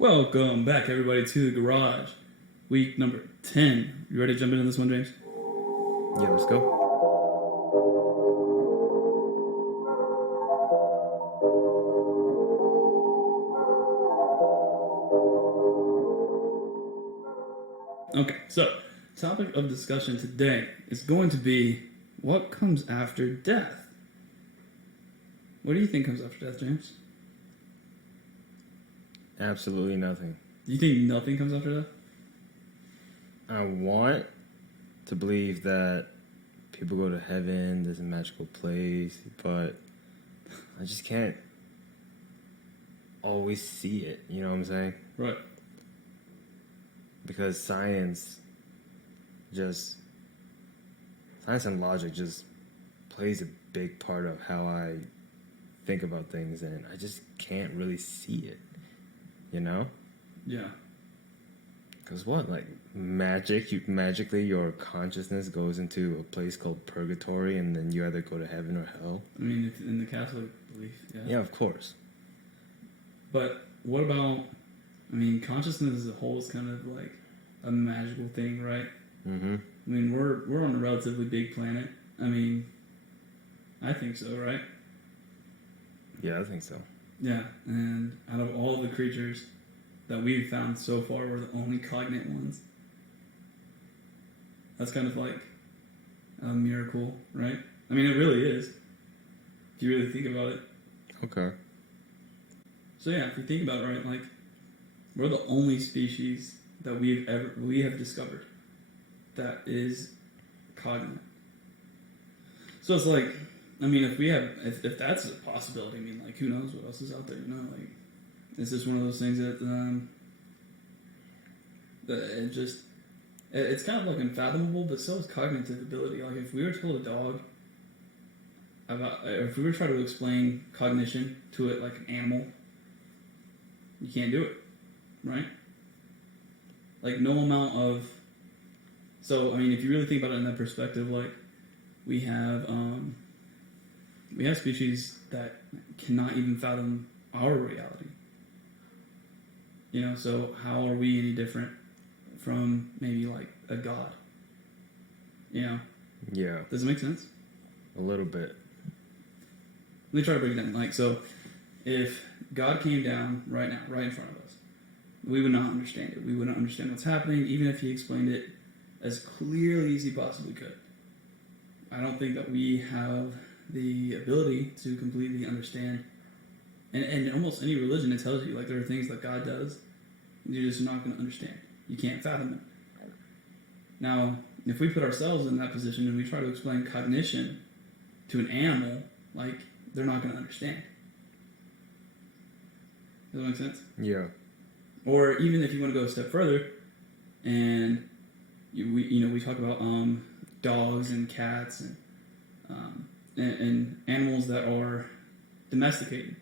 Welcome back, everybody, to the garage. Week number 10. You ready to jump into this one, James? Yeah, let's go. Okay, so topic of discussion today is going to be what comes after death. What do you think comes after death, James? Absolutely nothing. Do you think nothing comes after death? I want to believe that people go to heaven, there's a magical place, but I just can't always see it, you know what I'm saying? Right. Because science and logic just plays a big part of how I think about things, and I just can't really see it, you know? Yeah. Because what? Like magically your consciousness goes into a place called purgatory, and then you either go to heaven or hell? I mean, in the Catholic belief, yeah. Yeah, of course. But what about, I mean, consciousness as a whole is kind of like a magical thing, right? Mm-hmm. I mean, we're on a relatively big planet. I mean, I think so, right? Yeah, I think so. Yeah, and out of all the creatures that we've found so far, we're the only cognate ones. That's kind of like a miracle, right? I mean, it really is, if you really think about it. Okay. So yeah, if you think about it, right, like, we're the only species that we have discovered that is cognate. So it's like, I mean, if that's a possibility, I mean, like, who knows what else is out there, you know? Like, it's just one of those things that it's kind of like unfathomable, but so is cognitive ability. Like, if we were told a dog if we were trying to explain cognition to it like an animal, you can't do it, right? Like, no amount of... So, I mean, if you really think about it in that perspective, like, we have species that cannot even fathom our reality. You know, so how are we any different from maybe like a god? You know? Yeah. Does it make sense? A little bit. Let me try to break it down. Like, so if God came down right now, right in front of us, we would not understand it. We wouldn't understand what's happening, even if he explained it as clearly as he possibly could. I don't think that we have the ability to completely understand. And almost any religion, it tells you, like, there are things that God does, you're just not going to understand. You can't fathom it. Now, if we put ourselves in that position and we try to explain cognition to an animal, like, they're not going to understand. Does that make sense? Yeah. Or even if you want to go a step further, and we talk about dogs and cats and animals that are domesticated,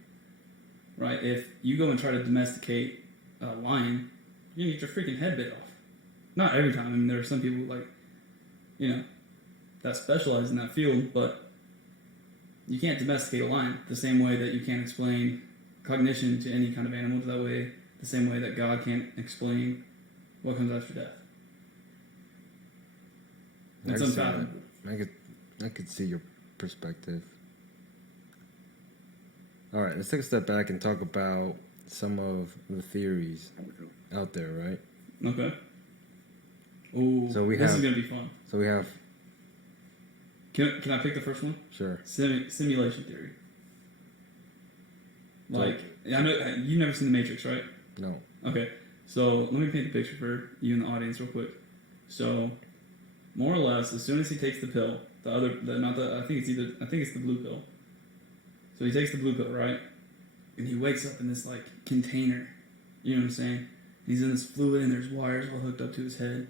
right? If you go and try to domesticate a lion, you're going to get your freaking head bit off. Not every time. I mean, there are some people, like, that specialize in that field, but you can't domesticate a lion the same way that you can't explain cognition to any kind of animal, that way, the same way that God can't explain what comes after death. It's unfathomable. I could see your perspective. All right, let's take a step back and talk about some of the theories out there, right? Okay. Ooh, so this is going to be fun. So we have... Can I pick the first one? Sure. Simulation theory. Like, I know you've never seen The Matrix, right? No. Okay, so let me paint the picture for you and the audience real quick. So, more or less, as soon as he takes the pill, I think it's the blue pill. So he takes the blue pill, right? And he wakes up in this, like, container. You know what I'm saying? He's in this fluid and there's wires all hooked up to his head.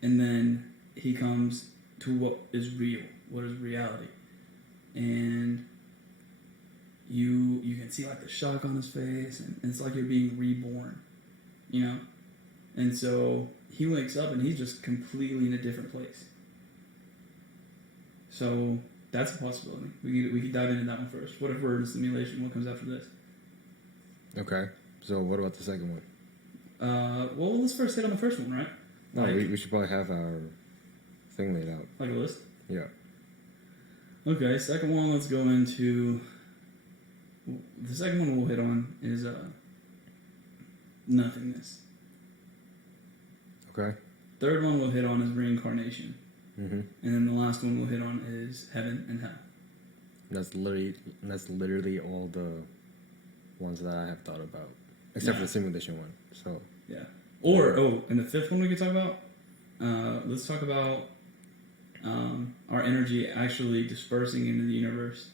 And then he comes to what is real, what is reality. And you can see, like, the shock on his face, and it's like you're being reborn, you know? And so he wakes up and he's just completely in a different place. So that's a possibility. We could dive into that one first. What if we're in a simulation? What comes after this? Okay. So what about the second one? Well, let's first hit on the first one, right? No, Like, we should probably have our thing laid out. like a list. Yeah. Okay, second one. Let's go into the second one we'll hit on is nothingness. Okay. Third one we'll hit on is reincarnation, Mm-hmm. and then the last one we'll hit on is heaven and hell. That's literally all the ones that I have thought about, except for the simulation one. So Yeah. Or and the fifth one we could talk about. Let's talk about our energy actually dispersing into the universe.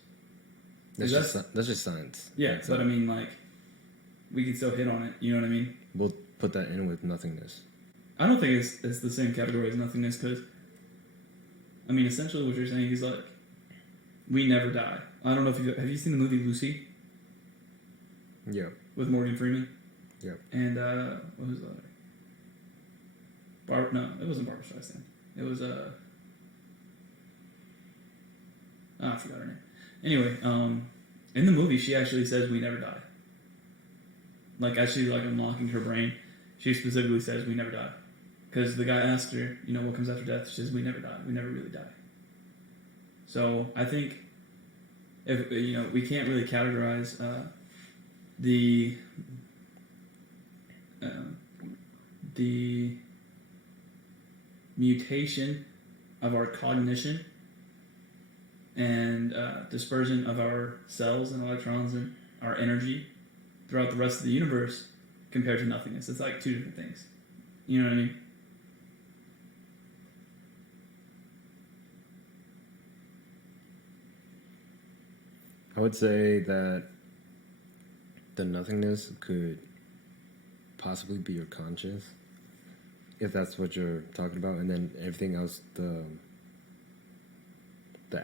that's just science. Yeah, but I mean, like, we can still hit on it. You know what I mean? We'll put that in with nothingness. I don't think it's the same category as nothingness because, I mean, essentially what you're saying is like, we never die. I don't know if have you seen the movie Lucy Yep. with Morgan Freeman? Yep. And what was the other? No, it wasn't Barbara Streisand. It was I forgot her name. Anyway, in the movie, she actually says we never die. Like, as she's like unlocking her brain, she specifically says we never die. Because the guy asked her, you know, what comes after death? She says we never die. We never really die. So I think if we can't really categorize the mutation of our cognition and dispersion of our cells and electrons and our energy throughout the rest of the universe compared to nothingness. It's like two different things. You know what I mean? I would say that the nothingness could possibly be your conscious, if that's what you're talking about, and then everything else, the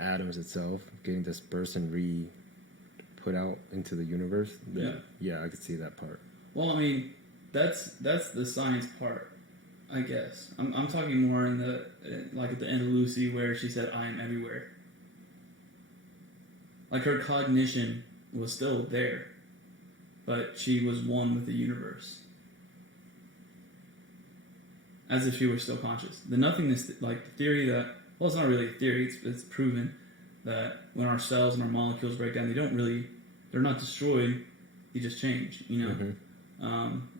atoms itself getting dispersed and put out into the universe. Yeah, I could see that part. Well, I mean, that's the science part, I guess. I'm talking more in the like at the end of Lucy where she said, "I am everywhere." Like, her cognition was still there, but she was one with the universe, as if she were still conscious. The nothingness, like the theory that, well, it's not really a theory. It's proven that when our cells and our molecules break down, they're not destroyed. They just change. You know. Mm-hmm.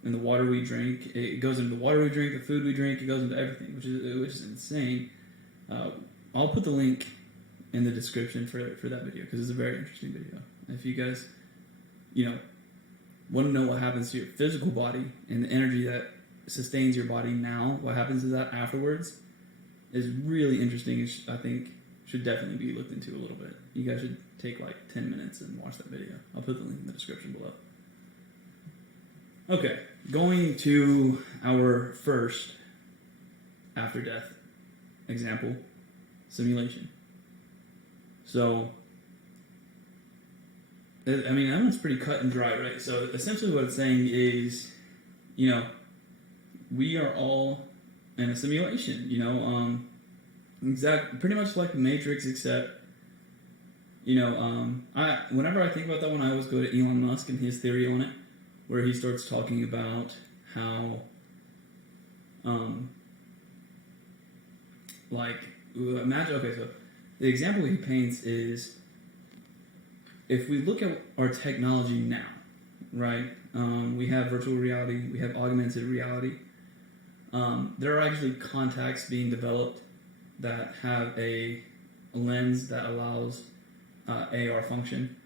And the water we drink, it goes into the water we drink, the food we drink, it goes into everything, which is insane. I'll put the link in the description for that video because it's a very interesting video. If you guys, want to know what happens to your physical body and the energy that sustains your body now, what happens to that afterwards, is really interesting. And I think should definitely be looked into a little bit. You guys should take like 10 minutes and watch that video. I'll put the link in the description below. Okay, going to our first after death example, simulation. So, I mean, that one's pretty cut and dry, right? So essentially what it's saying is, we are all in a simulation, pretty much like the Matrix, except, whenever I think about that one, I always go to Elon Musk and his theory on it, where he starts talking about how, so the example he paints is, if we look at our technology now, right, we have virtual reality, we have augmented reality, there are actually contacts being developed that have a lens that allows AR function,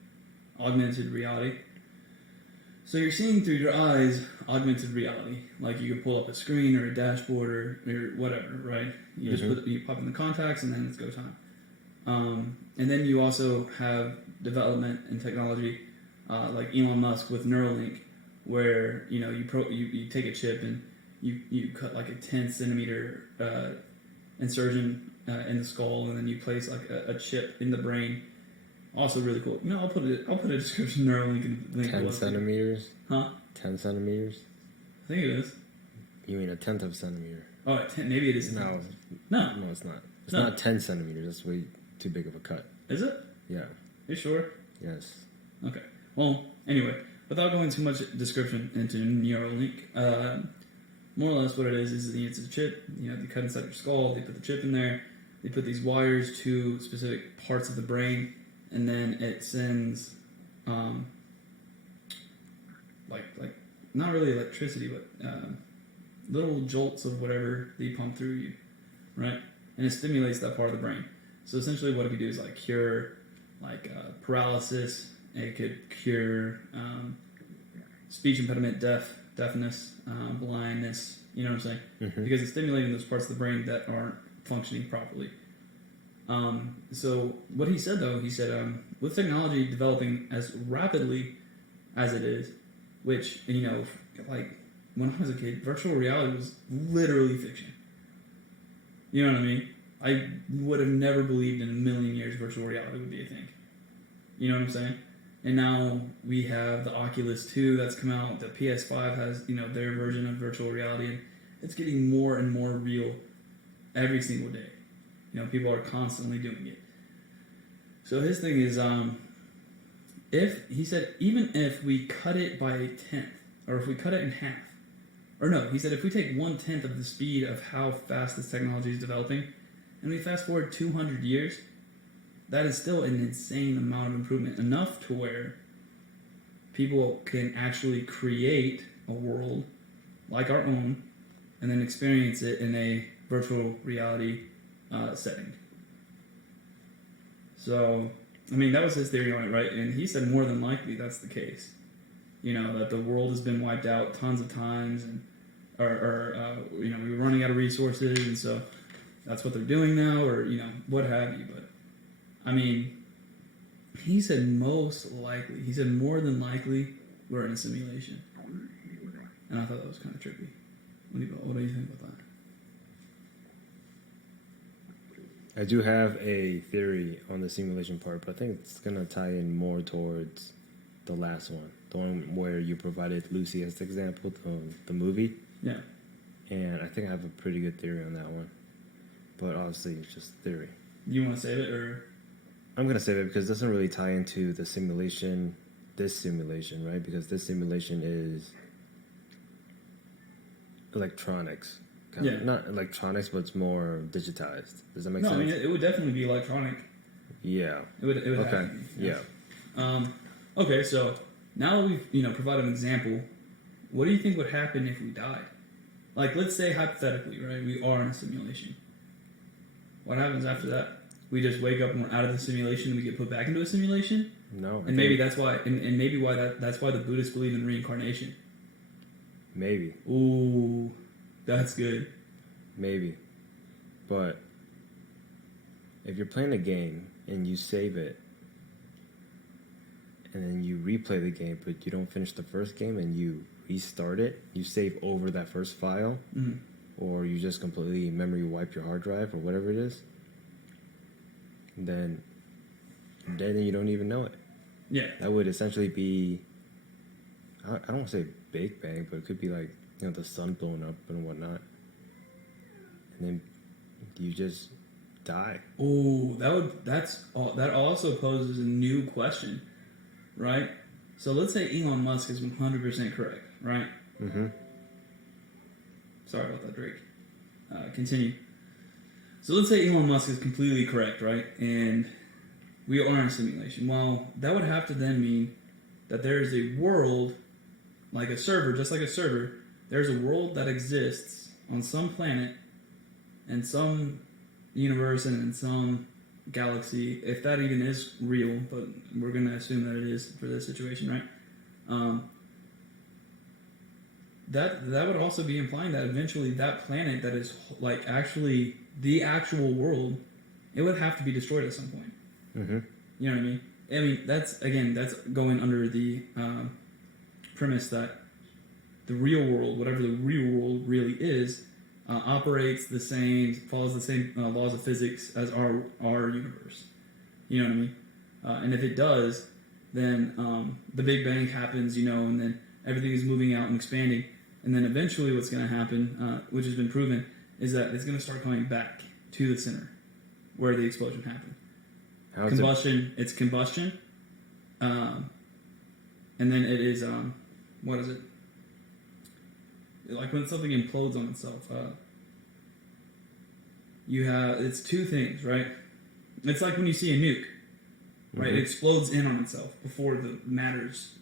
augmented reality. So you're seeing through your eyes augmented reality. Like, you can pull up a screen or a dashboard or whatever, right? You just you pop in the contacts and then it's go time. And then you also have development in technology, like Elon Musk with Neuralink, where you take a chip and you cut like a 10 centimeter insertion in the skull, and then you place like a chip in the brain. Also really cool. I'll put a description Neuralink and link 10 centimeters? Huh? 10 centimeters? I think it is. You mean a tenth of a centimeter? Oh, maybe it is. No, it's not. It's not 10 centimeters. That's way too big of a cut. Is it? Yeah. You sure? Yes. Okay. Well, anyway, without going too much description into Neuralink, more or less what it is it's a chip. You know, they cut inside your skull. They put the chip in there. They put these wires to specific parts of the brain, and then it sends, like not really electricity, but little jolts of whatever they pump through you, right? And it stimulates that part of the brain. So essentially, what it could do is like cure, like paralysis. It could cure speech impediment, deafness, blindness. You know what I'm saying? Mm-hmm. Because it's stimulating those parts of the brain that aren't functioning properly. So what he said, though, with technology developing as rapidly as it is, which, you know, like when I was a kid, virtual reality was literally fiction. You know what I mean? I would have never believed in a million years virtual reality would be a thing. You know what I'm saying? And now we have the Oculus 2 that's come out. The PS5 has, you know, their version of virtual reality, and it's getting more and more real every single day. You know, people are constantly doing it. So his thing is, even if we cut it by a tenth, or if we cut it in half, or no, he said if we take 1/10 of the speed of how fast this technology is developing, and we fast forward 200 years, that is still an insane amount of improvement, enough to where people can actually create a world like our own and then experience it in a virtual reality setting. So, I mean, that was his theory on it, right? And he said more than likely that's the case. You know, that the world has been wiped out tons of times, and you know, we were running out of resources, and so that's what they're doing now, or, you know, what have you. But, I mean, he said most likely. He said more than likely we're in a simulation. And I thought that was kind of trippy. What do you think about that? I do have a theory on the simulation part, but I think it's going to tie in more towards the last one. The one where you provided Lucy as the example, the movie. Yeah. And I think I have a pretty good theory on that one. But obviously, it's just theory. You want to save it, or? I'm going to save it because it doesn't really tie into the simulation, this simulation, right? Because this simulation is electronics. Yeah. Not electronics, but it's more digitized. Does that make No, sense? I mean, it would definitely be electronic. Yeah. It would Okay. have to be. Yeah. Okay, so now that we've, you know, provided an example, what do you think would happen if we died? Like, let's say hypothetically, right? We are in a simulation. What happens after that? We just wake up and we're out of the simulation and we get put back into a simulation? No. And maybe that's why, and maybe that's why the Buddhists believe in reincarnation. Maybe. Ooh, that's good. Maybe. But if you're playing a game and you save it, and then you replay the game, but you don't finish the first game and you restart it, you save over that first file, or you just completely memory wipe your hard drive or whatever it is, then you don't even know it. Yeah. That would essentially be, I don't want to say Big Bang, but it could be like, you know, the sun blowing up and whatnot. And then you just die. Ooh, that also poses a new question, right? So let's say Elon Musk is 100% correct, right? Mm-hmm. Sorry about that, Drake. Continue. So let's say Elon Musk is completely correct, right? And we are in a simulation. Well, that would have to then mean that there is a world, like a server, just like a server. There's a world that exists on some planet, in some universe, and in some galaxy, if that even is real, but we're going to assume that it is for this situation, right? That would also be implying that eventually that planet that is like actually the actual world, it would have to be destroyed at some point. Mm-hmm. You know what I mean? I mean, that's going under the premise that the real world, whatever the real world really is, operates the same, follows the same laws of physics as our universe. You know what I mean? And if it does, then the Big Bang happens, you know, and then everything is moving out and expanding. And then eventually what's going to happen, which has been proven, is that it's going to start coming back to the center where the explosion happened. It's combustion. And then it is, what is it? like when something implodes on itself, it's two things, right? It's like when you see a nuke, right? Mhm. It explodes in on itself before the matter's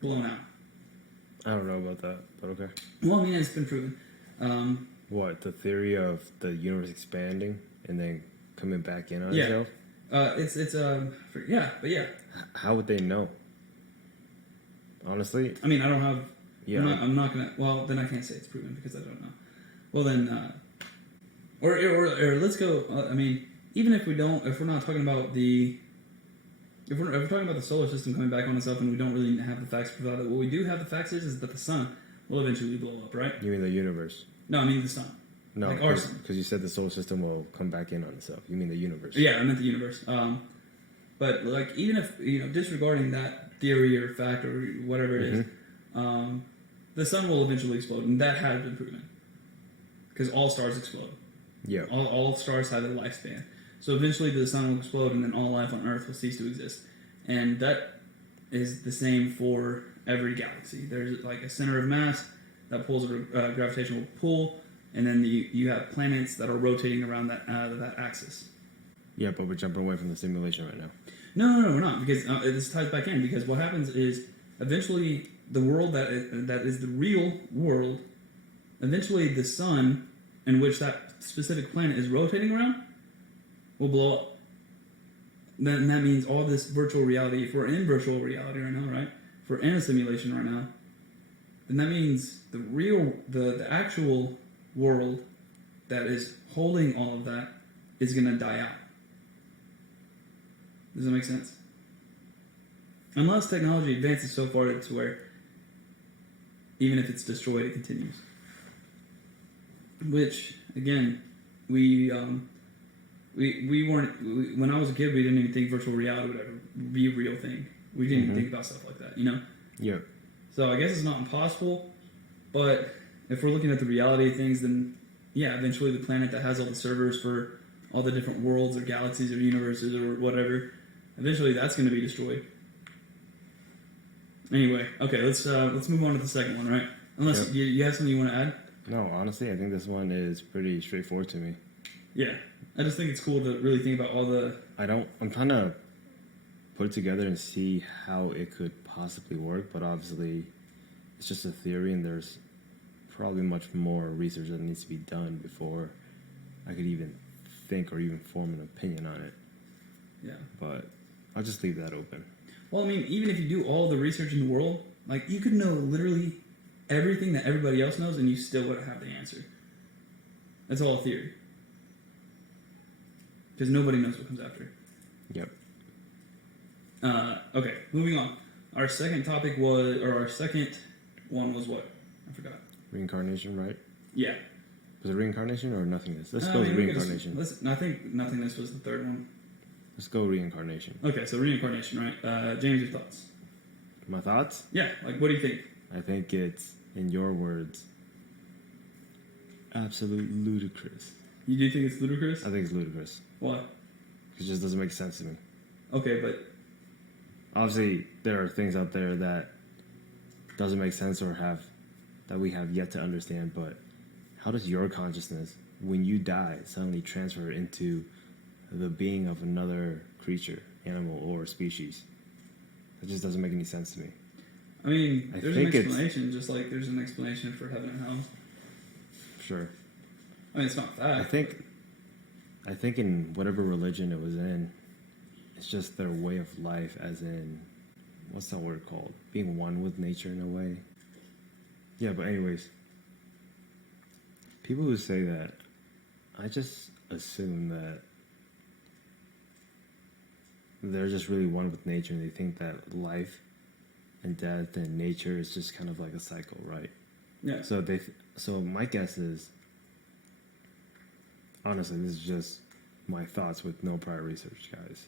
blown out. I don't know about that, but okay. Well, I mean, it's been proven. What, the theory of the universe expanding and then coming back in on Yeah. itself? Yeah. How would they know? Honestly, I mean, I don't have. yeah. I'm not gonna. Well, then I can't say it's proven because I don't know. Well, then, or let's go. I mean, even if we're not talking about if we're talking about the solar system coming back on itself, and we don't really have the facts to prove that, what we do have the facts is that the sun will eventually blow up, right? You mean the universe? No, I mean the sun. No, Like our sun. because you said the solar system will come back in on itself. You mean the universe? Yeah, I meant the universe. But like, even if disregarding that theory or fact or whatever it is, the sun will eventually explode, and that has been proven because all stars explode. Yeah. All stars have a lifespan, so eventually the sun will explode, and then all life on Earth will cease to exist. And that is the same for every galaxy. There's like a center of mass that pulls a gravitational pull, and then you have planets that are rotating around that axis. Yeah, but we're jumping away from the simulation right now. No, we're not, because this ties back in, because what happens is eventually the world that is the real world, eventually the sun in which that specific planet is rotating around will blow up. Then that means all this virtual reality, if we're in virtual reality right now, right? If we're in a simulation right now, then that means the actual world that is holding all of that is going to die out. Does that make sense? Unless technology advances so far to where even if it's destroyed, it continues. Which, again, we weren't... when I was a kid, we didn't even think virtual reality would ever be a real thing. We didn't even think about stuff like that, Yeah. So I guess it's not impossible, but if we're looking at the reality of things, then yeah, eventually the planet that has all the servers for all the different worlds or galaxies or universes or whatever, eventually that's going to be destroyed. Anyway, okay, let's move on to the second one, right? Unless you have something you want to add? No, honestly, I think this one is pretty straightforward to me. Yeah, I just think it's cool to really think about all the... I'm trying to put it together and see how it could possibly work, but obviously it's just a theory, and there's probably much more research that needs to be done before I could even think or even form an opinion on it. Yeah. But I'll just leave that open. Well, I mean, even if you do all the research in the world, like, you could know literally everything that everybody else knows, and you still wouldn't have the answer. That's all a theory. Because nobody knows what comes after. Yep. Okay, moving on. Our second one was what? I forgot. Reincarnation, right? Yeah. Was it reincarnation or nothingness? Let's go with reincarnation. I think nothingness was the third one. Let's go reincarnation. Okay, so reincarnation, right? James, your thoughts? My thoughts? Yeah, like, what do you think? I think it's, in your words, absolute ludicrous. You do think it's ludicrous? I think it's ludicrous. Why? It just doesn't make sense to me. Okay, but... Obviously, there are things out there that doesn't make sense or that we have yet to understand, but how does your consciousness, when you die, suddenly transfer into the being of another creature, animal, or species? It just doesn't make any sense to me. I mean, there's an explanation, just like there's an explanation for heaven and hell. Sure. I mean, it's not that. I think in whatever religion it was in, it's just their way of life, as in, what's that word called? Being one with nature in a way. Yeah, but anyways, people who say that, I just assume that they're just really one with nature, and they think that life and death and nature is just kind of like a cycle, right? Yeah. So my guess is, honestly, this is just my thoughts with no prior research, guys.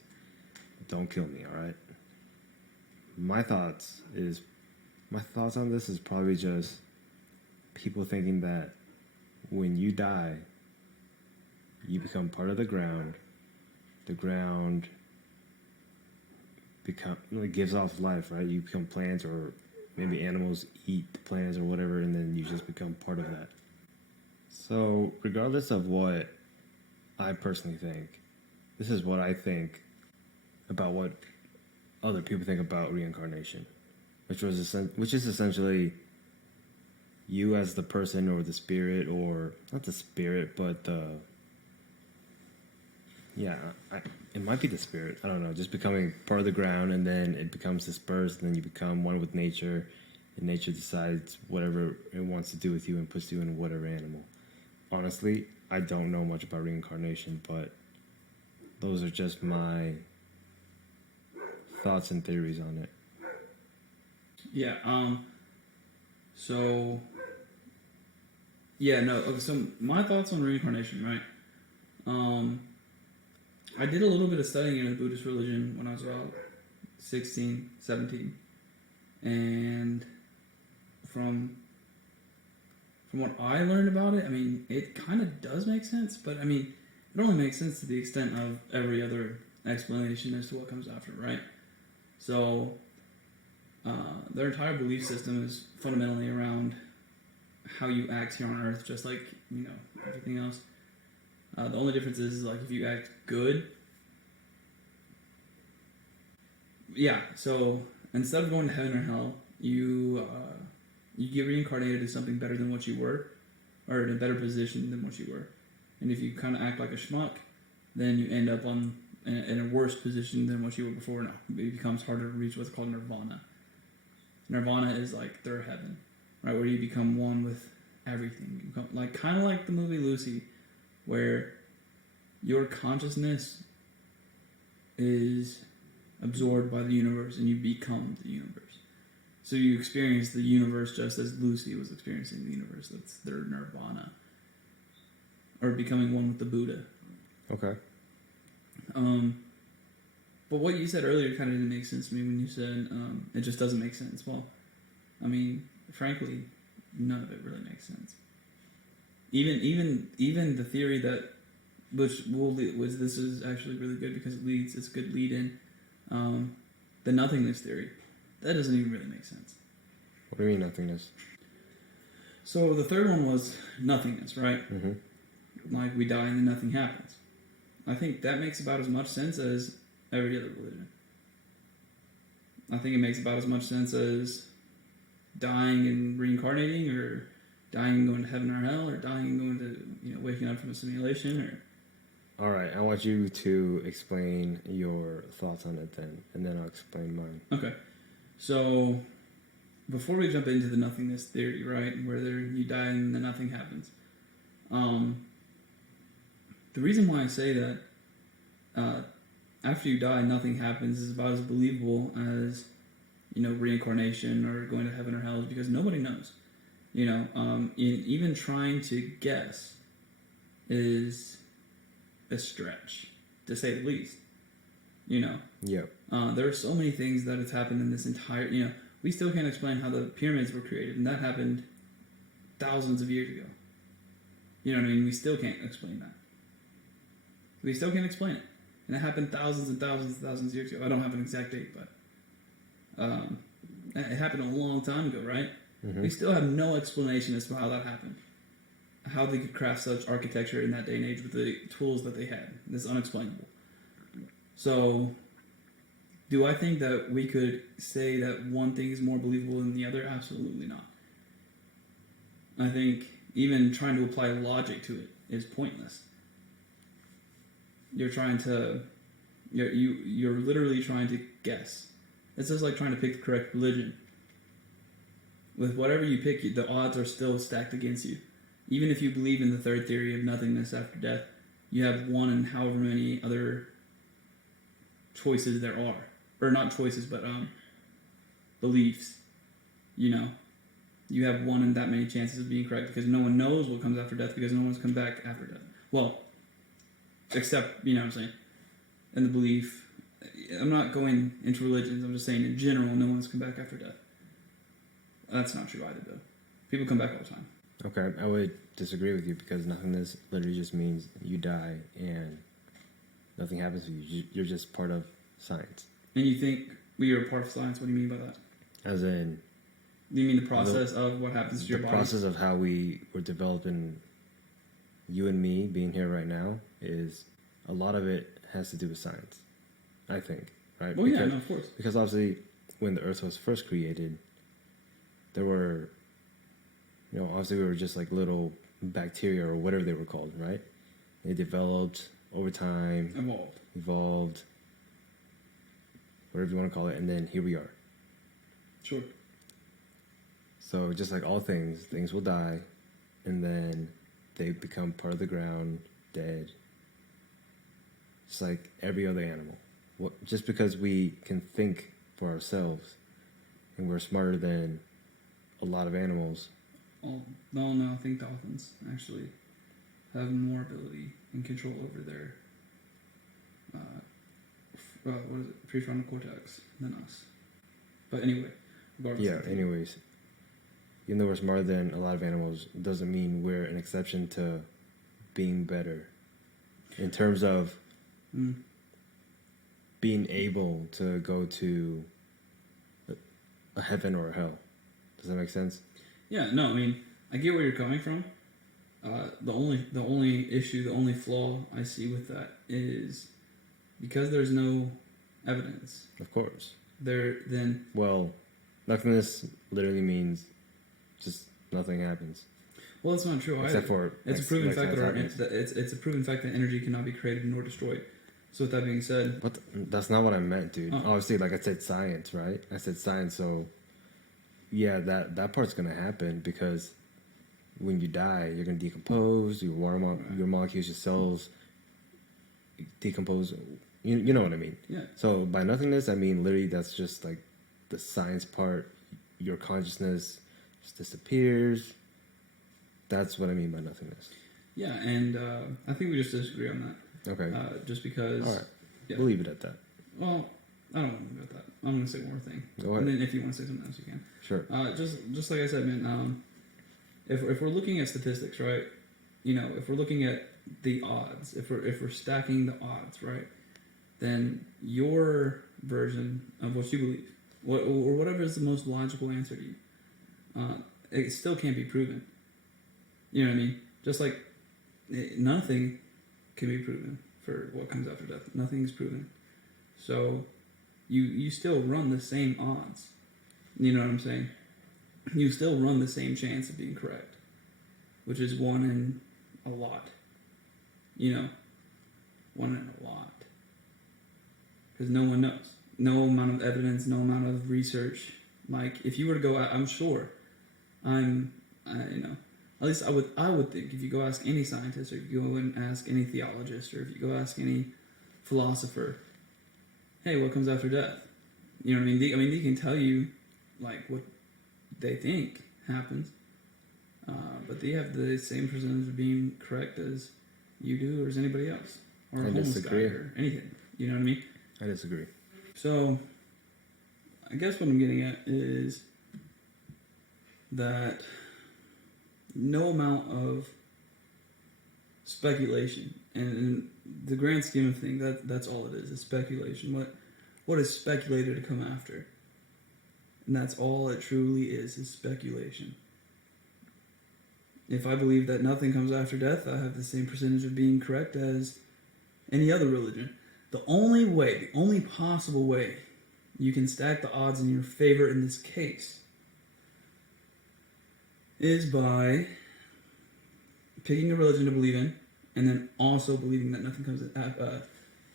Don't kill me, all right? My thoughts on this is probably just people thinking that when you die, you become part of the ground. The ground gives off life, right? You become plants or maybe animals eat the plants or whatever, and then you just become part of that. So, regardless of what I personally think, this is what I think about what other people think about reincarnation, which is essentially you as the person or the spirit, or not the spirit, but it might be the spirit. I don't know, just becoming part of the ground, and then it becomes dispersed, and then you become one with nature, and nature decides whatever it wants to do with you and puts you in whatever animal. Honestly, I don't know much about reincarnation, but those are just my thoughts and theories on it. Yeah. So my thoughts on reincarnation, right? I did a little bit of studying in the Buddhist religion when I was about 16, 17. And from what I learned about it, I mean, it kind of does make sense, but I mean, it only makes sense to the extent of every other explanation as to what comes after, right? So, their entire belief system is fundamentally around how you act here on Earth, just like, everything else. The only difference is, like, if you act good. Yeah, so instead of going to heaven or hell, you get reincarnated as something better than what you were, or in a better position than what you were. And if you kind of act like a schmuck, then you end up in a worse position than what you were before. Now it becomes harder to reach what's called nirvana. Nirvana is like their heaven, right, where you become one with everything. You become kind of like the movie Lucy, where your consciousness is absorbed by the universe and you become the universe. So you experience the universe just as Lucy was experiencing the universe. That's their nirvana. Or becoming one with the Buddha. Okay. But what you said earlier kind of didn't make sense to me when you said it just doesn't make sense. Well, I mean, frankly, none of it really makes sense. Even the theory that, this is actually really good because it's a good lead in, the nothingness theory. That doesn't even really make sense. What do you mean nothingness? So the third one was nothingness, right? Mm-hmm. Like we die and then nothing happens. I think that makes about as much sense as every other religion. I think it makes about as much sense as dying and reincarnating, or dying and going to heaven or hell, or dying and going to, waking up from a simulation, or... All right, I want you to explain your thoughts on it then, and then I'll explain mine. Okay. So, before we jump into the nothingness theory, right, where you die and then nothing happens, the reason why I say that after you die nothing happens is about as believable as, reincarnation or going to heaven or hell, is because nobody knows. Even trying to guess is a stretch, to say the least. Yep. There are so many things that have happened in this entire, we still can't explain how the pyramids were created, and that happened thousands of years ago. You know what I mean? We still can't explain that. We still can't explain it. And it happened thousands and thousands and thousands of years ago. I don't have an exact date, but it happened a long time ago, right? Mm-hmm. We still have no explanation as to how that happened. How they could craft such architecture in that day and age with the tools that they had. It's unexplainable. So, do I think that we could say that one thing is more believable than the other? Absolutely not. I think even trying to apply logic to it is pointless. You're literally trying to guess. It's just like trying to pick the correct religion. With whatever you pick, the odds are still stacked against you. Even if you believe in the third theory of nothingness after death, you have one in however many other choices there are. Or not choices, but beliefs. You have one in that many chances of being correct, because no one knows what comes after death, because no one's come back after death. Well, except, what I'm saying, in the belief. I'm not going into religions, I'm just saying in general, no one's come back after death. That's not true either, though. People come back all the time. Okay, I would disagree with you, because nothingness literally just means you die and nothing happens to you. You're just part of science. And you think we are part of science? What do you mean by that? As in, You mean the process of what happens to your body? The process of how we were developing, you and me being here right now, is a lot of it has to do with science, I think, right? Well, yeah, no, of course. Because obviously, when the Earth was first created, there were, obviously we were just like little bacteria or whatever they were called, right? They developed over time, evolved, whatever you want to call it, and then here we are. Sure. So just like all things will die, and then they become part of the ground, dead. Just like every other animal. Just because we can think for ourselves, and we're smarter than a lot of animals. Oh, no, I think dolphins actually have more ability and control over their what is it, prefrontal cortex than us. But anyway, regardless. Yeah. Anyways, even though we're smarter than a lot of animals, doesn't mean we're an exception to being better in terms of being able to go to a heaven or a hell. Does that make sense? Yeah. No, I mean, I get where you're coming from. The only issue, the only flaw I see with that is because there's no evidence. Of course. Well, nothingness literally means just nothing happens. Well, that's not true. Except for it's a proven fact it's a proven fact that energy cannot be created nor destroyed. So with that being said, but that's not what I meant, dude. Oh. Obviously, like I said, science, right? I said science, so yeah, that part's gonna happen because when you die, you're gonna decompose. Your molecules, your cells decompose. You know what I mean? Yeah. So by nothingness, I mean literally that's just like the science part. Your consciousness just disappears. That's what I mean by nothingness. Yeah, and I think we just disagree on that. Okay. Just because. All right. Yeah. We'll leave it at that. Well, I don't want to go with that. I'm going to say one more thing. Go ahead. And then if you want to say something else, you can. Sure. Just like I said, man. If we're looking at statistics, right? If we're looking at the odds, if we're stacking the odds, right? Then your version of what you believe, or whatever is the most logical answer to you, it still can't be proven. You know what I mean? Just like nothing can be proven for what comes after death. Nothing's proven. So you still run the same odds. You know what I'm saying? You still run the same chance of being correct, which is 1 in a lot. 1 in a lot. Because no one knows. No amount of evidence, no amount of research. Like, if you were to go out, I'm sure, at least I would think if you go ask any scientist, or if you go and ask any theologist, or if you go ask any philosopher, hey, what comes after death? You know what I mean? They can tell you, like, what they think happens, but they have the same percentage of being correct as you do, or as anybody else, or a homeless guy, or anything. You know what I mean? I disagree. So, I guess what I'm getting at is that no amount of speculation, and in the grand scheme of things, that's all it is speculation. What is speculated to come after? And that's all it truly is speculation. If I believe that nothing comes after death, I have the same percentage of being correct as any other religion. The only possible way you can stack the odds in your favor in this case is by picking a religion to believe in, and then also believing that nothing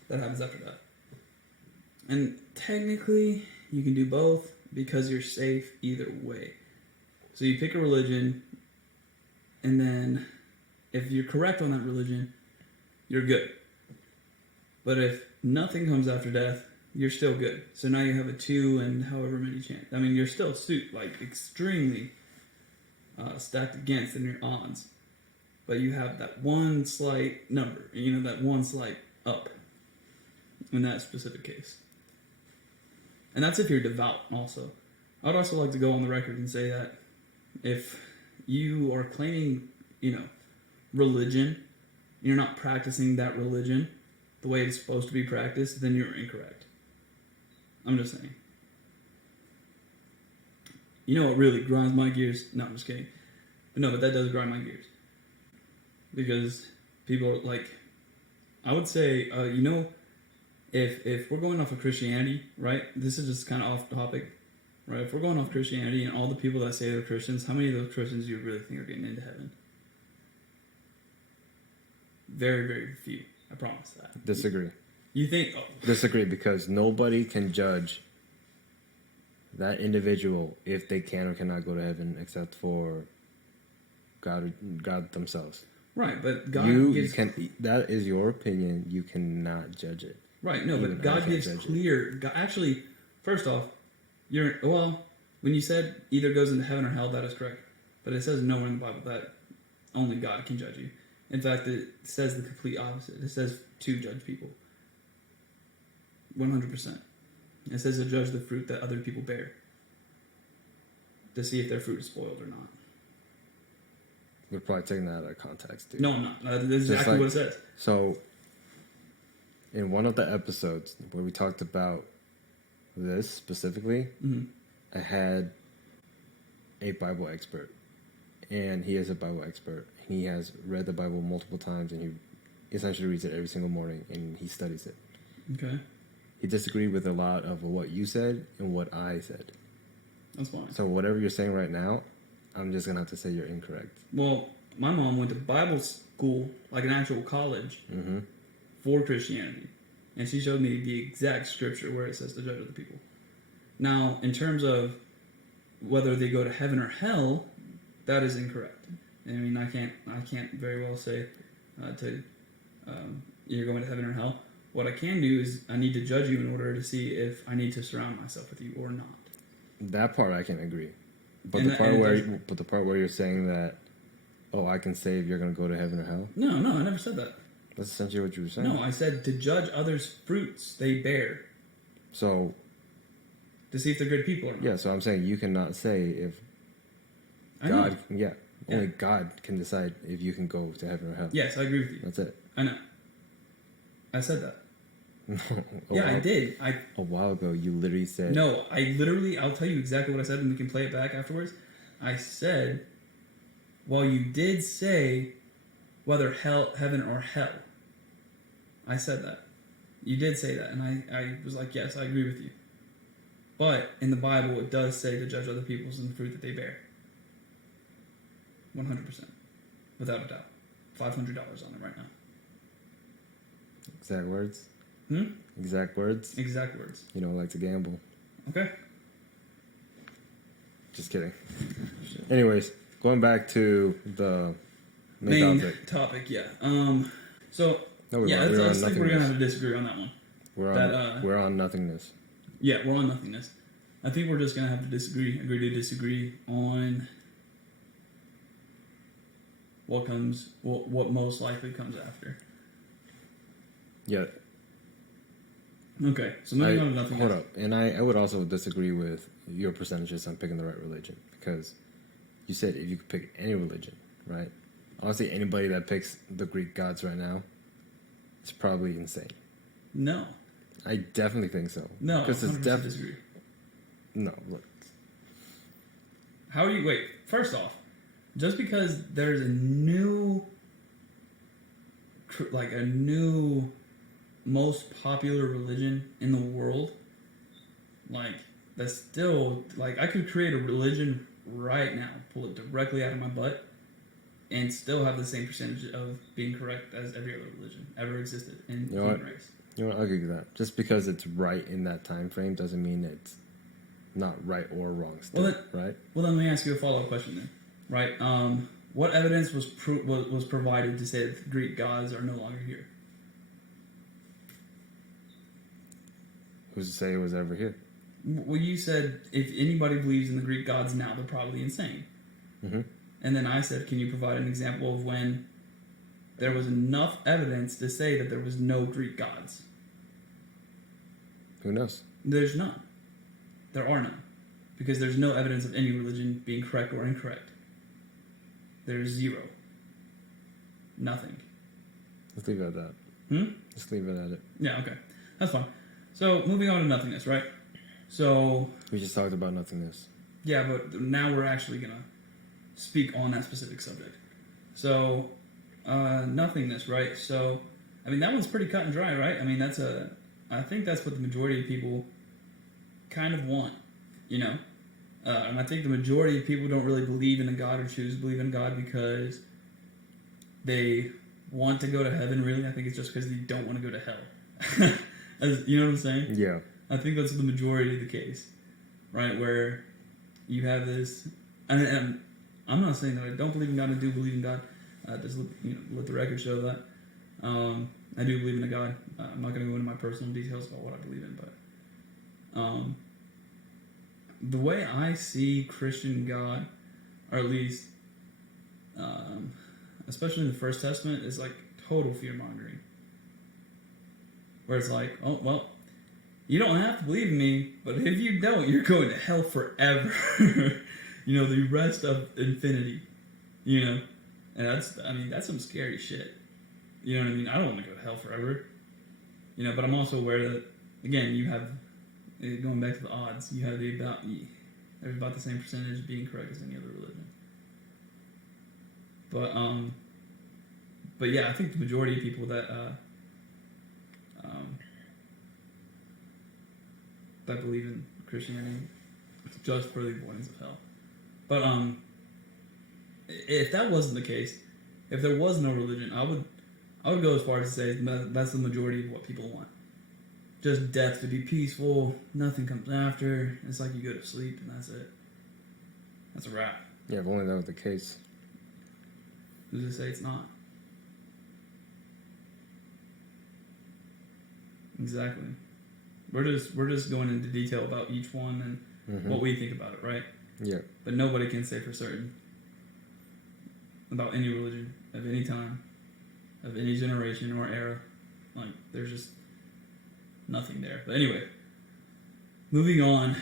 that happens after death. And technically, you can do both because you're safe either way. So you pick a religion, and then if you're correct on that religion, you're good. But if nothing comes after death, you're still good. So now you have a 2 and however many chance. I mean, you're still extremely stacked against in your odds. But you have that one slight number, that one slight up in that specific case. And that's if you're devout also. I'd also like to go on the record and say that if you are claiming, religion, you're not practicing that religion the way it's supposed to be practiced, then you're incorrect. I'm just saying. You know what really grinds my gears? No, I'm just kidding. But no, but that does grind my gears. Because people are like, I would say, if we're going off of Christianity, right? This is just kind of off topic, right? If we're going off Christianity and all the people that say they're Christians, how many of those Christians do you really think are getting into heaven? Very, very few. I promise that. Disagree. You think? Oh. Disagree, because nobody can judge that individual if they can or cannot go to heaven except for God themselves. Right, but God that is your opinion. You cannot judge it. Right, no, but God gives clear... God, actually, first off, when you said either goes into heaven or hell, that is correct. But it says nowhere in the Bible that only God can judge you. In fact, it says the complete opposite. It says to judge people. 100%. It says to judge the fruit that other people bear. To see if their fruit is spoiled or not. We're probably taking that out of context, dude. No, I'm not. That's exactly what it says. So, in one of the episodes where we talked about this specifically, I had a Bible expert. And he is a Bible expert. He has read the Bible multiple times, and he essentially reads it every single morning, and he studies it. Okay. He disagreed with a lot of what you said and what I said. That's fine. So whatever you're saying right now, I'm just going to have to say you're incorrect. Well, my mom went to Bible school, like an actual college, for Christianity. And she showed me the exact scripture where it says to judge other people. Now, in terms of whether they go to heaven or hell, that is incorrect. I mean, I can't very well say you're going to heaven or hell. What I can do is I need to judge you in order to see if I need to surround myself with you or not. That part I can agree. But the part where you're saying that, I can say if you're going to go to heaven or hell? No, I never said that. That's essentially what you were saying. No, I said to judge others' fruits they bear. So... to see if they're good people or not. Yeah, so I'm saying you cannot say if God... Yeah, only God can decide if you can go to heaven or hell. Yes, I agree with you. That's it. I know. I said that. I did. A while ago, you literally said... No, I'll tell you exactly what I said, and we can play it back afterwards. I said, well, you did say whether heaven or hell. I said that. You did say that, and I was like, yes, I agree with you. But in the Bible, it does say to judge other people's and the fruit that they bear. 100%. Without a doubt. $500 on it right now. Exact words? Exact words? Exact words. You don't like to gamble. Okay. Just kidding. Anyways, going back to the main topic. Yeah. I think we're going to have to disagree on that one. We're on nothingness. Yeah, we're on nothingness. I think we're just going to have to agree to disagree on what most likely comes after. Yeah. Okay, so moving on to nothingness. Hold up. And I would also disagree with your percentages on picking the right religion, because you said if you could pick any religion, right? Honestly, anybody that picks the Greek gods right now is probably insane. No. I definitely think so. No, because it's definitely disagree. No, look. How do you wait? First off, just because there's a new most popular religion in the world, that's still I could create a religion right now, pull it directly out of my butt, and still have the same percentage of being correct as every other religion ever existed in the human race. You know what, I'll give you that. Just because it's right in that time frame doesn't mean it's not right or wrong still, right? Well, then let me ask you a follow-up question then. Right? What evidence was provided to say that the Greek gods are no longer here? Who's to say it was ever here? Well, you said if anybody believes in the Greek gods now, they're probably insane. Mm-hmm. And then I said, can you provide an example of when there was enough evidence to say that there was no Greek gods? Who knows? There's none. There are none. Because there's no evidence of any religion being correct or incorrect. There's zero. Nothing. Let's leave it at that. Just leave it at it. Yeah, okay. That's fine. So, moving on to nothingness, right? So... we just talked about nothingness. Yeah, but now we're actually gonna speak on that specific subject. So, nothingness, right? So, I mean, that one's pretty cut and dry, right? I mean, I think that's what the majority of people kind of want, you know? And I think the majority of people don't really believe in a God or choose to believe in God because they want to go to heaven, really. I think it's just because they don't want to go to hell. You know what I'm saying? Yeah. I think that's the majority of the case, right? Where you have this, and I'm not saying that I don't believe in God. I do believe in God. Just let the record show that. I do believe in a God. I'm not going to go into my personal details about what I believe in, but the way I see Christian God, or at least, especially in the First Testament, is like total fear mongering. Where it's like, oh, well, you don't have to believe in me, but if you don't, you're going to hell forever. The rest of infinity. And that's some scary shit. You know what I mean? I don't want to go to hell forever. But I'm also aware that, again, you have, going back to the odds, you have there's about the same percentage of being correct as any other religion. But yeah, I think the majority of people that believe in Christianity just for the avoidance of hell. But if that wasn't the case, if there was no religion, I would go as far as to say that's the majority of what people want. Just death to be peaceful, nothing comes after. It's like you go to sleep and that's it. That's a wrap. Yeah, if only that was the case. Who's to say it's not? Exactly. We're just going into detail about each one and what we think about it, right? Yeah. But nobody can say for certain about any religion of any time, of any generation or era. Like, there's just nothing there. But anyway, moving on.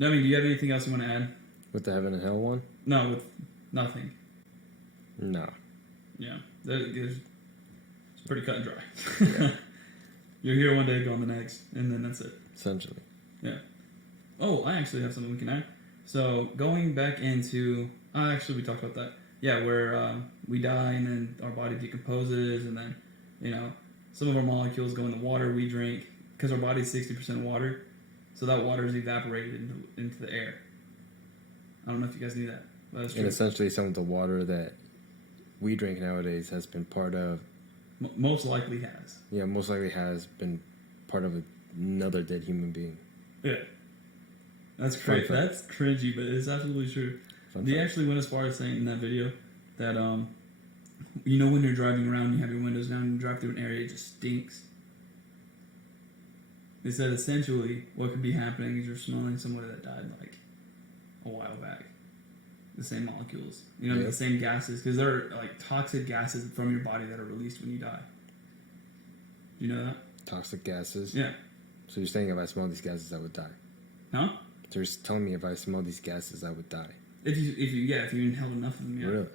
I mean, do you have anything else you want to add? With the heaven and hell one? No, with nothing. No. Yeah. It's pretty cut and dry. Yeah. You're here one day, gone the next, and then that's it. Essentially. Yeah. Oh, I actually have something we can add. So, going back into... actually, we talked about that. Yeah, where we die, and then our body decomposes, and then, some of our molecules go in the water we drink, because our body's 60% water, so that water is evaporated into the air. I don't know if you guys knew that. But that's true. And essentially, some of the water that we drink nowadays has been part of... Most likely has. Yeah, most likely has been part of another dead human being. Yeah. That's crazy. That's cringy, but it's absolutely true. They actually went as far as saying in that video that, when you're driving around, you have your windows down, and you drive through an area, it just stinks. They said essentially what could be happening is you're smelling somebody that died like a while back. The same molecules, the same gases, because they're like toxic gases from your body that are released when you die. Do you know that? Toxic gases? Yeah. So you're saying if I smell these gases, I would die? Huh? So you're telling me if I smell these gases, I would die? If you inhaled enough of them, yeah. Really?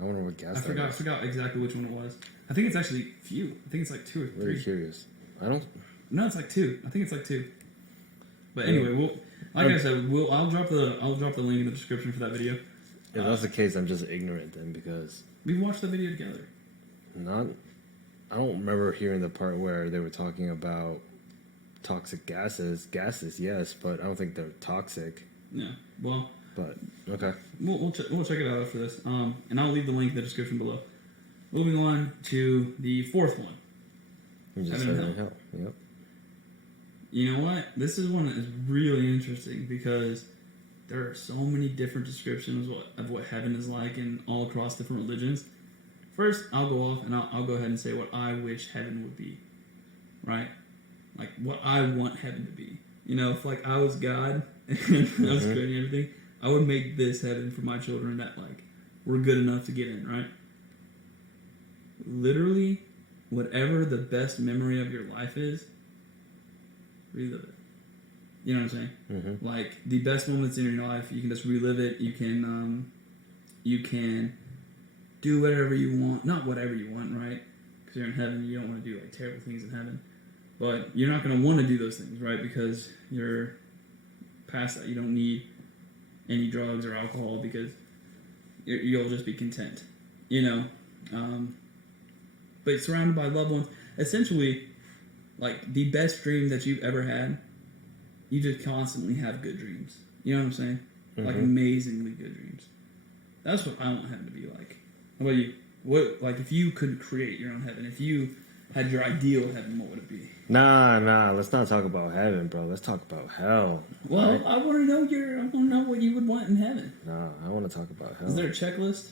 I wonder what gas I forgot exactly which one it was. I think it's actually few. I think it's like 2 or 3. Really curious. No, it's like 2. I think it's like 2. But anyway, I said, I'll drop the link in the description for that video. If that's the case, I'm just ignorant then, because we watched the video together. I don't remember hearing the part where they were talking about toxic gases. Gases, yes, but I don't think they're toxic. Yeah, well... But, okay. We'll check it out after this. And I'll leave the link in the description below. Moving on to the fourth one. We just heaven and hell. Yep. You know what? This is one that is really interesting because there are so many different descriptions of what heaven is like in all across different religions. First, I'll go off and I'll go ahead and say what I wish heaven would be. Right? Like, what I want heaven to be. If, like, I was God and I was creating everything, I would make this heaven for my children that, like, we're good enough to get in, right? Literally, whatever the best memory of your life is, relive it. You know what I'm saying? Mm-hmm. Like, the best moments in your life, you can just relive it. You can do whatever you want. Not whatever you want, right? Because you're in heaven, you don't want to do, like, terrible things in heaven. But you're not going to want to do those things, right? Because you're past that. You don't need any drugs or alcohol because you'll just be content, you know. But surrounded by loved ones, essentially, like the best dream that you've ever had, you just constantly have good dreams. You know what I'm saying? Mm-hmm. Like amazingly good dreams. That's what I want heaven to be like. How about you? What, like, if you could create your own heaven, if you had your ideal heaven, what would it be? Nah. Let's not talk about heaven, bro. Let's talk about hell. Well, right? I want to know what you would want in heaven. Nah, I want to talk about hell. Is there a checklist?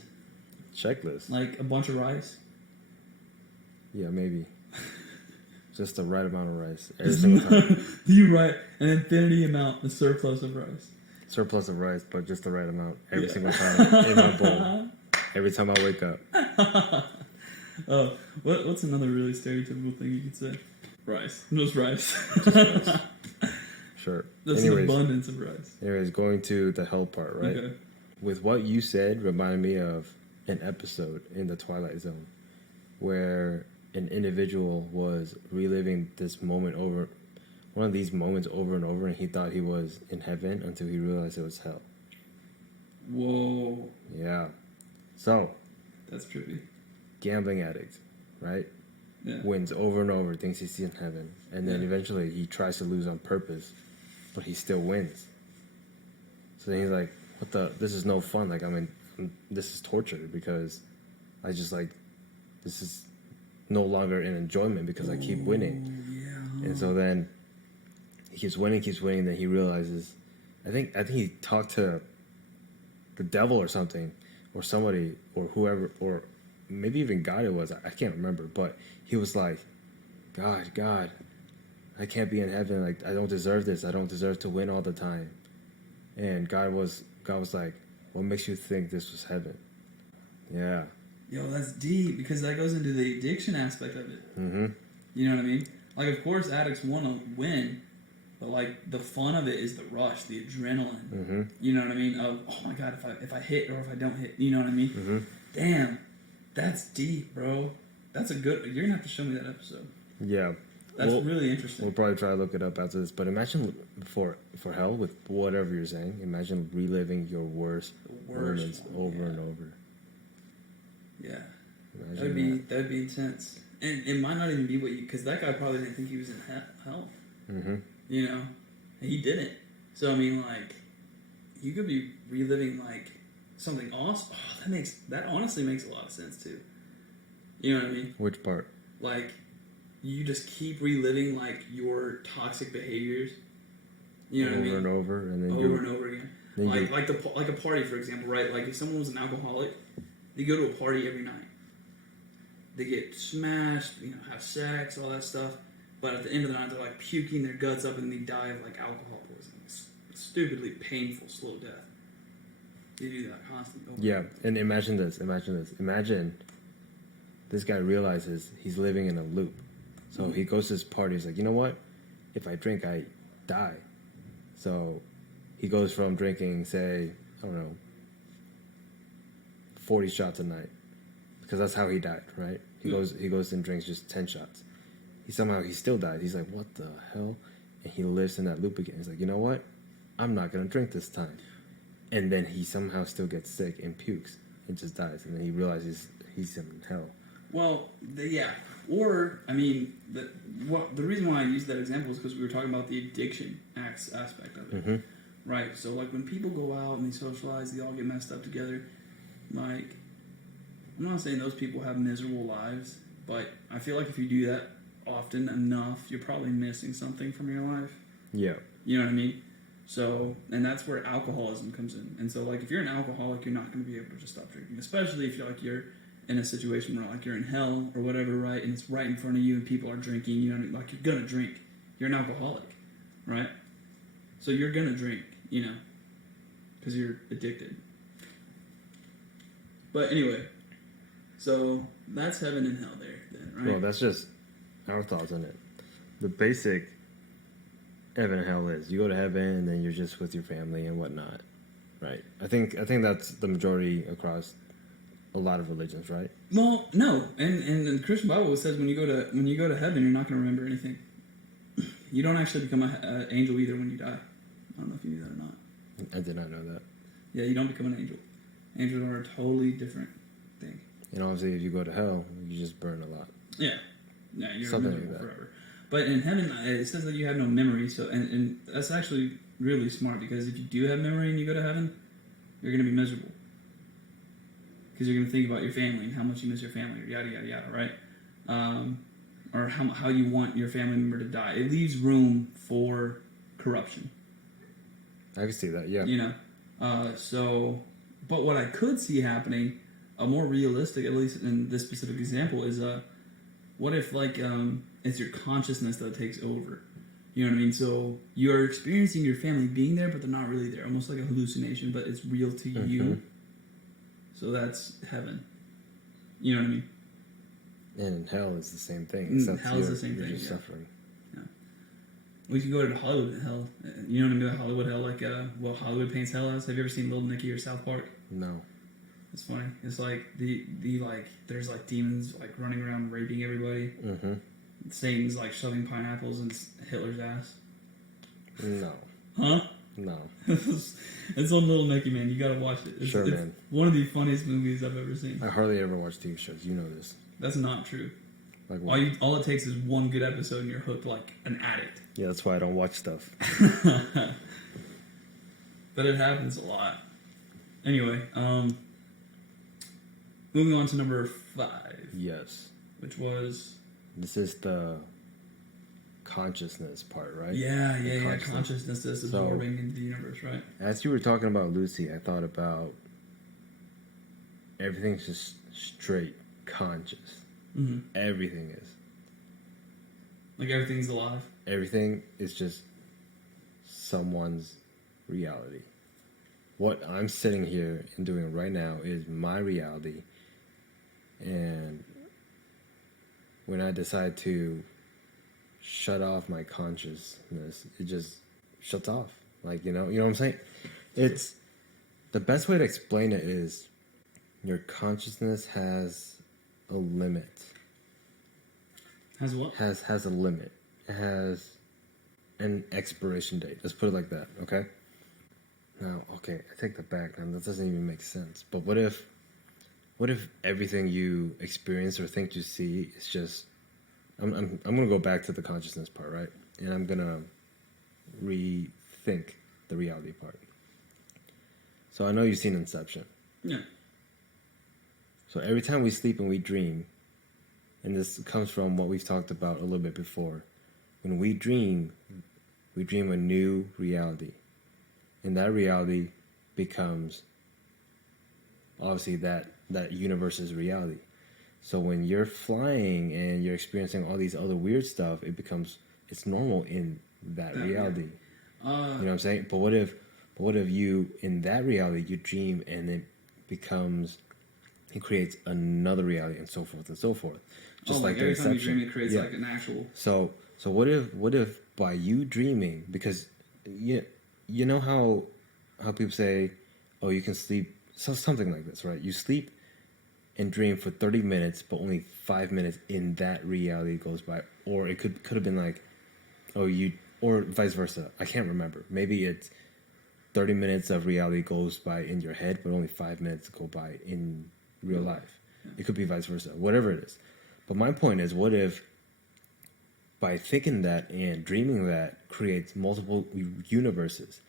Checklist? Like a bunch of rice? Yeah, maybe. Just the right amount of rice every single time. You write an infinity amount, the surplus of rice. Surplus of rice, but just the right amount every single time in my bowl. Every time I wake up. Oh, what's another really stereotypical thing you could say? Rice. Just rice. Just rice. Sure. There's an abundance of rice. Anyways, going to the hell part, right? Okay. With what you said reminded me of an episode in The Twilight Zone where an individual was reliving this moment over, one of these moments over and over, and he thought he was in heaven until he realized it was hell. Whoa. Yeah. So. That's trippy. Gambling addict, right? Yeah. Wins over and over, thinks he's in heaven, and then eventually he tries to lose on purpose, but he still wins. So then he's like, "What the? This is no fun. Like, this is torture because I just like, this is no longer an enjoyment because I keep winning." Yeah. And so then he keeps winning. Then he realizes, I think he talked to the devil or something, or somebody, or whoever, or maybe even God it was. I can't remember, but he was like, God, I can't be in heaven. Like, I don't deserve this. I don't deserve to win all the time. And God was like, what makes you think this was heaven? Yeah. Yo, that's deep because that goes into the addiction aspect of it. Mm-hmm. You know what I mean? Like, of course, addicts want to win, but like the fun of it is the rush, the adrenaline. Mm-hmm. You know what I mean? Of, oh my God, if I hit or if I don't hit, you know what I mean? Mm-hmm. Damn, that's deep, bro. That's a good. You're gonna have to show me that episode. Yeah. That's really interesting. We'll probably try to look it up after this. But imagine for hell, with whatever you're saying, imagine reliving your worst moments over and over. Yeah. Imagine That'd be intense. And it might not even be what you, because that guy probably didn't think he was in hell. Mm-hmm. You know, and he didn't. So I mean, like, you could be reliving like something awesome. Oh, that honestly makes a lot of sense too. You know what I mean? Which part? Like, you just keep reliving like your toxic behaviors. You know what I mean? Over and over, and then over and over again. Like a party, for example, right? Like if someone was an alcoholic, they go to a party every night. They get smashed, have sex, all that stuff. But at the end of the night, they're like puking their guts up and they die of like alcohol poisoning. It's stupidly painful, slow death. They do that constantly. Yeah, and imagine this. Imagine this guy realizes he's living in a loop. So he goes to this party. He's like, you know what? If I drink, I die. So he goes from drinking, say, I don't know, 40 shots a night. Because that's how he died, right? He goes and drinks just 10 shots. He still died. He's like, what the hell? And he lives in that loop again. He's like, you know what? I'm not going to drink this time. And then he somehow still gets sick and pukes and just dies. And then he realizes he's in hell. Well, yeah. Or, I mean, the reason why I used that example is because we were talking about the addiction aspect of it. Mm-hmm. Right? So, like, when people go out and they socialize, they all get messed up together. Like, I'm not saying those people have miserable lives, but I feel like if you do that often enough, you're probably missing something from your life. Yeah. You know what I mean? So, and that's where alcoholism comes in. And so, like, if you're an alcoholic, you're not going to be able to just stop drinking, especially if you're in a situation where, like, you're in hell or whatever, right? And it's right in front of you and people are drinking, you know, like, you're going to drink. You're an alcoholic, right? So you're going to drink, because you're addicted. But anyway, so that's heaven and hell there, then, right? Well, that's just our thoughts on it. The basic heaven and hell is you go to heaven and then you're just with your family and whatnot, right? I think that's the majority across a lot of religions, right? Well, no, and the Christian Bible says when you go to heaven, you're not going to remember anything. You don't actually become an angel either when you die. I don't know if you knew that or not. I did not know that. Yeah, you don't become an angel. Angels are a totally different thing. And obviously, if you go to hell, you just burn a lot. Yeah. Yeah, you're Something miserable like that. forever. But in heaven, it says that you have no memory. So, and that's actually really smart, because if you do have memory and you go to heaven, you're going to be miserable. Because you're going to think about your family and how much you miss your family, or yada, yada, yada, right? Or how you want your family member to die. It leaves room for corruption. I can see that, yeah. You know? But what I could see happening, a more realistic, at least in this specific example, is what if, like, it's your consciousness that takes over? You know what I mean? So you are experiencing your family being there, but they're not really there. Almost like a hallucination, but it's real to you. So that's heaven. You know what I mean? And hell is the same thing. Hell is the same you're thing. just suffering. Yeah. We can go to Hollywood hell. You know what I mean? Hollywood hell, like what Hollywood paints hell as. Have you ever seen Little Nicky or South Park? No. It's funny. It's like the like there's like demons like running around raping everybody. Mm-hmm. Satan's like shoving pineapples in Hitler's ass. No. Huh? No. It's on Little Nicky, man. You gotta watch it. It's man. One of the funniest movies I've ever seen. I hardly ever watch TV shows. You know this. That's not true. Like All it takes is one good episode and you're hooked like an addict. Yeah, that's why I don't watch stuff. But it happens a lot. Anyway, moving on to number 5. Yes. Which was... This is the consciousness part, right? Yeah. Consciousness is absorbing into the universe, right? As you were talking about Lucy, I thought about everything's just straight conscious. Mm-hmm. Everything is. Like everything's alive? Everything is just someone's reality. What I'm sitting here and doing right now is my reality. And when I decide to shut off my consciousness, it just shuts off. Like, you know what I'm saying? It's the best way to explain it is your consciousness has a limit. Has what? Has a limit. It has an expiration date. Let's put it like that, okay? Now, okay, I take that back. Now, that doesn't even make sense. But what if everything you experience or think you see is just... I'm going to go back to the consciousness part, right? And I'm going to rethink the reality part. So I know you've seen Inception. Yeah. So every time we sleep and we dream, and this comes from what we've talked about a little bit before, when we dream a new reality. And that reality becomes, obviously, that universe's reality. So when you're flying and you're experiencing all these other weird stuff, it's normal in that reality. You know what I'm saying? But what if you, in that reality, you dream and it creates another reality, and so forth and so forth. Just like every time you dream, it creates like an actual... So what if by you dreaming, because you know how people say, oh, you can sleep, so something like this, right? You sleep and dream for 30 minutes, but only 5 minutes in that reality goes by. Or it could have been like, or vice versa. I can't remember. Maybe it's 30 minutes of reality goes by in your head, but only 5 minutes go by in real life. Yeah. It could be vice versa, whatever it is. But my point is, what if by thinking that and dreaming that creates multiple universes,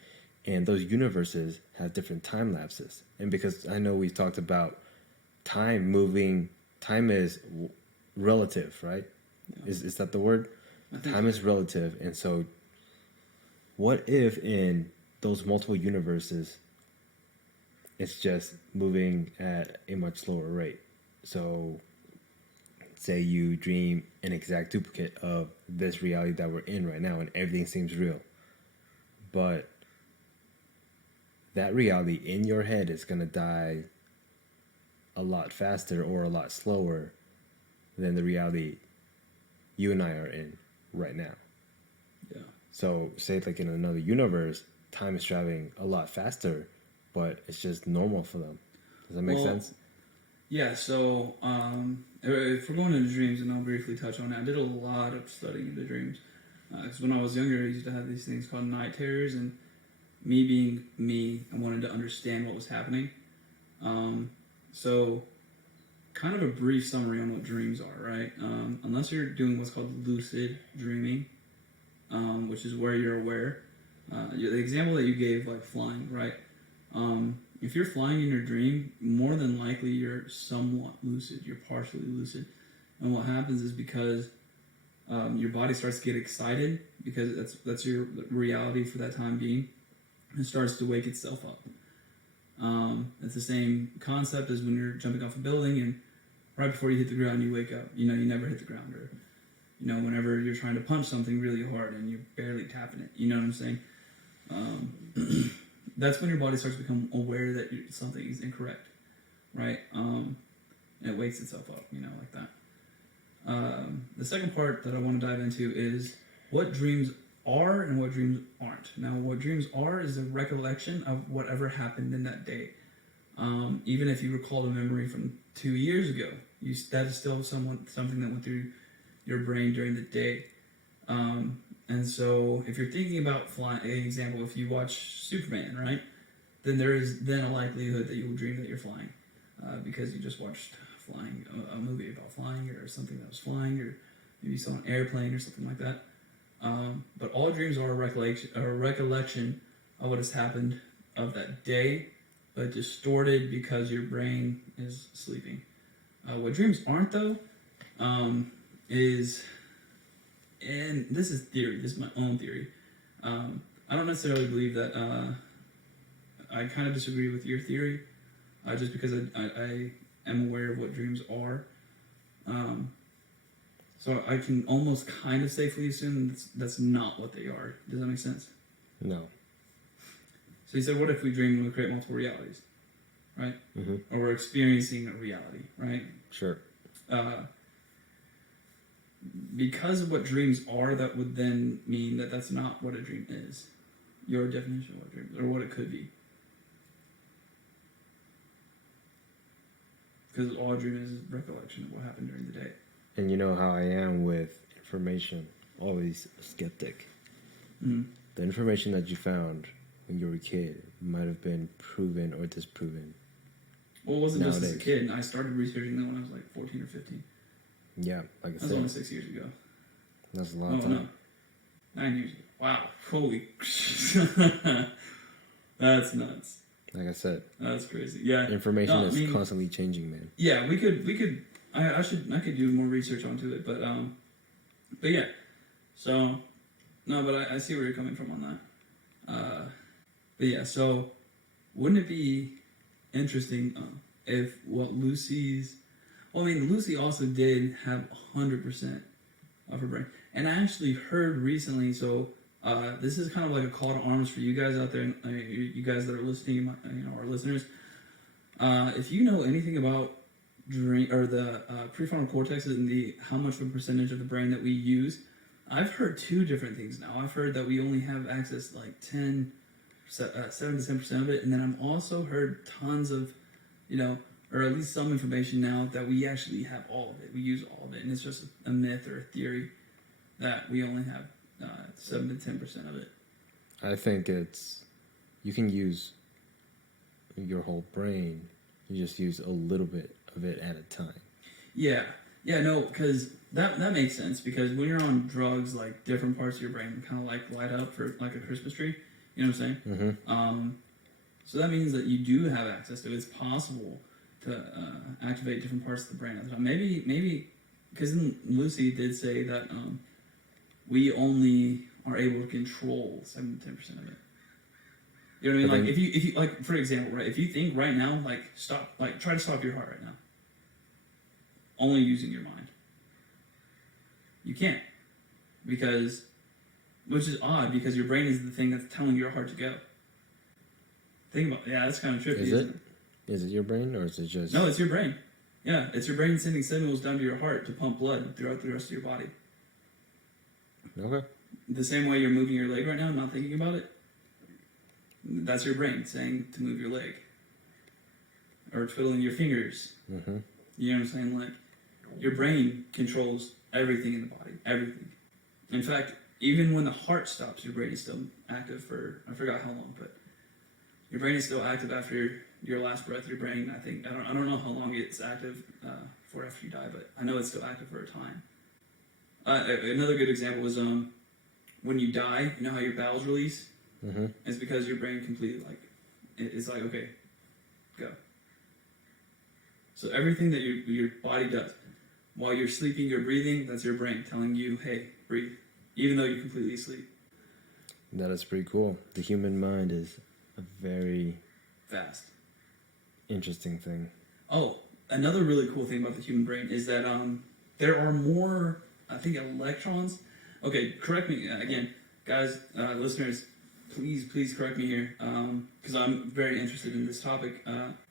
and those universes have different time lapses? And because I know we've talked about time moving, time is relative, right? Yeah. Is that the word? Time is relative. And so what if in those multiple universes it's just moving at a much slower rate? So say you dream an exact duplicate of this reality that we're in right now, and everything seems real, but that reality in your head is going to die a lot faster or a lot slower than the reality you and I are in right now. Yeah. So say like in another universe, time is traveling a lot faster, but it's just normal for them. Does that make sense? Yeah, so if we're going into dreams, and I'll briefly touch on it, I did a lot of studying into dreams. Because when I was younger, I used to have these things called night terrors, and me being me, I wanted to understand what was happening. So, kind of a brief summary on what dreams are, right? Unless you're doing what's called lucid dreaming, which is where you're aware. The example that you gave, like flying, right? If you're flying in your dream, more than likely you're somewhat lucid. You're partially lucid. And what happens is because your body starts to get excited, because that's your reality for that time being, and starts to wake itself up. It's the same concept as when you're jumping off a building and right before you hit the ground, you wake up. You know, you never hit the ground. Or, you know, whenever you're trying to punch something really hard and you're barely tapping it. You know what I'm saying? That's when your body starts to become aware that something is incorrect, right? And it wakes itself up, you know, like that. The second part that I want to dive into is what dreams are and what dreams aren't. Now, what dreams are is a recollection of whatever happened in that day. Even if you recall a memory from 2 years ago, that is still something that went through your brain during the day. And so if you're thinking about flying, an example, if you watch Superman, right, then there is then a likelihood that you will dream that you're flying, because you just watched flying, a movie about flying, or something that was flying, or maybe you saw an airplane or something like that. But all dreams are a recollection of what has happened of that day, but distorted because your brain is sleeping. What dreams aren't, though, is, and this is theory, this is my own theory. I don't necessarily believe that, I kind of disagree with your theory, just because I am aware of what dreams are. So I can almost kind of safely assume that's not what they are. Does that make sense? No. So you said, what if we dream we create multiple realities, right? Mm-hmm. Or we're experiencing a reality, right? Sure. Because of what dreams are, that would then mean that that's not what a dream is. Your definition of what a dream is, or what it could be. Because all a dream is recollection of what happened during the day. And you know how I am with information, always a skeptic. Mm-hmm. The information that you found when you were a kid might have been proven or disproven. Well, it wasn't nowadays. just as a kid. I started researching that when I was like 14 or 15. Yeah, like I That's said. only 6 years ago. That's a lot Oh, of time. no. 9 years ago. Wow. Holy. That's nuts. Like I said, That's crazy. Yeah. information No, I is mean, constantly changing, man. Yeah, we could. I could do more research onto it, but yeah. So, no, but I see where you're coming from on that. But yeah, so wouldn't it be interesting if what Lucy's? Well, I mean, Lucy also did have 100% of her brain, and I actually heard recently. So this is kind of like a call to arms for you guys out there, you guys that are listening, our listeners. If you know anything about the prefrontal cortex and how much of a percentage of the brain that we use, I've heard two different things now. I've heard that we only have access to like 7 to 10% of it, and then I've also heard tons of, or at least some information now that we actually have all of it. We use all of it, and it's just a myth or a theory that we only have 7 to 10% of it. I think you can use your whole brain. You just use a little bit of it at a time. Yeah, no, because that makes sense, because when you're on drugs, like different parts of your brain kind of like light up for like a Christmas tree. You know what I'm saying? Mm-hmm. So that means that you do have access to it. It's possible to activate different parts of the brain at the time. Maybe because Lucy did say that we only are able to control 7 to 10% of it. You know what I mean? Like if you like, for example, right? If you think right now, try to stop your heart right now. Only using your mind. You can't. Which is odd, because your brain is the thing that's telling your heart to go. Think about it. Yeah, that's kind of trippy. Is it your brain, or is it just... No, it's your brain. Yeah, it's your brain sending signals down to your heart to pump blood throughout the rest of your body. Okay. The same way you're moving your leg right now, not thinking about it, that's your brain saying to move your leg. Or twiddling your fingers. Mm-hmm. You know what I'm saying? Like, your brain controls everything in the body. Everything. In fact, even when the heart stops, your brain is still active for, I forgot how long, but your brain is still active after your last breath. Your brain, I don't know how long it's active for after you die, but I know it's still active for a time. Another good example was when you die, you know how your bowels release? Mm-hmm. It's because your brain completely, like, it's like, okay, go. So everything that your body does, while you're sleeping, you're breathing, that's your brain telling you, hey, breathe, even though you're completely asleep. That is pretty cool. The human mind is a very Fast. interesting thing. Oh, another really cool thing about the human brain is that there are more, I think, electrons. Okay, correct me again, guys, listeners. Please correct me here, because I'm very interested in this topic.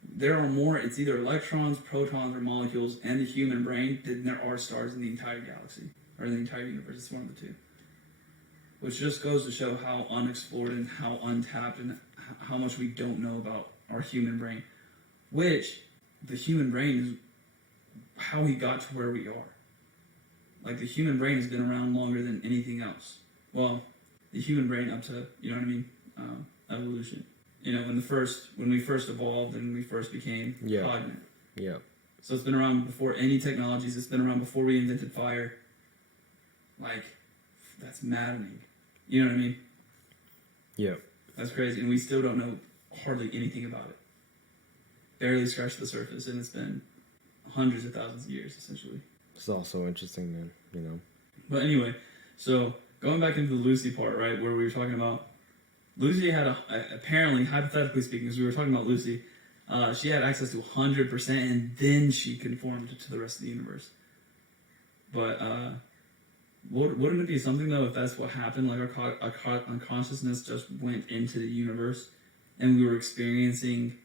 There are more, it's either electrons, protons, or molecules in the human brain than there are stars in the entire galaxy, or in the entire universe. It's one of the two. Which just goes to show how unexplored and how untapped and how much we don't know about our human brain. Which, the human brain is how we got to where we are. Like, the human brain has been around longer than anything else. Well, the human brain up to, you know what I mean, evolution. You know, when we first evolved and we first became cognate. Yeah. So it's been around before any technologies. It's been around before we invented fire. Like, that's maddening. You know what I mean? Yeah. That's crazy. And we still don't know hardly anything about it. Barely scratched the surface, and it's been hundreds of thousands of years, essentially. It's also interesting, man, you know. But anyway, so going back into the Lucy part, right, where we were talking about, Lucy had apparently, hypothetically speaking, because we were talking about Lucy, she had access to 100%, and then she conformed to the rest of the universe. But wouldn't it be something, though, if that's what happened, like our consciousness just went into the universe, and we were experiencing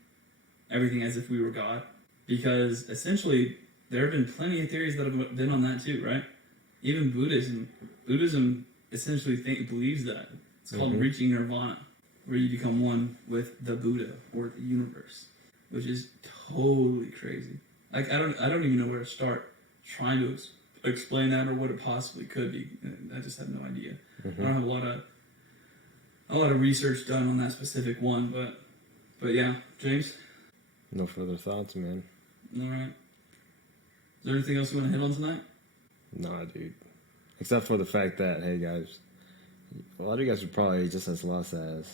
everything as if we were God? Because essentially, there have been plenty of theories that have been on that too, right? Even Buddhism essentially believes that. It's called reaching nirvana, where you become one with the Buddha or the universe, which is totally crazy. Like, I don't even know where to start trying to explain that or what it possibly could be. I just have no idea. I don't have a lot of research done on that specific one, but yeah, James. No further thoughts, man. All right. Is there anything else you want to hit on tonight? Nah, dude. Except for the fact that, hey, guys, a lot of you guys are probably just as lost as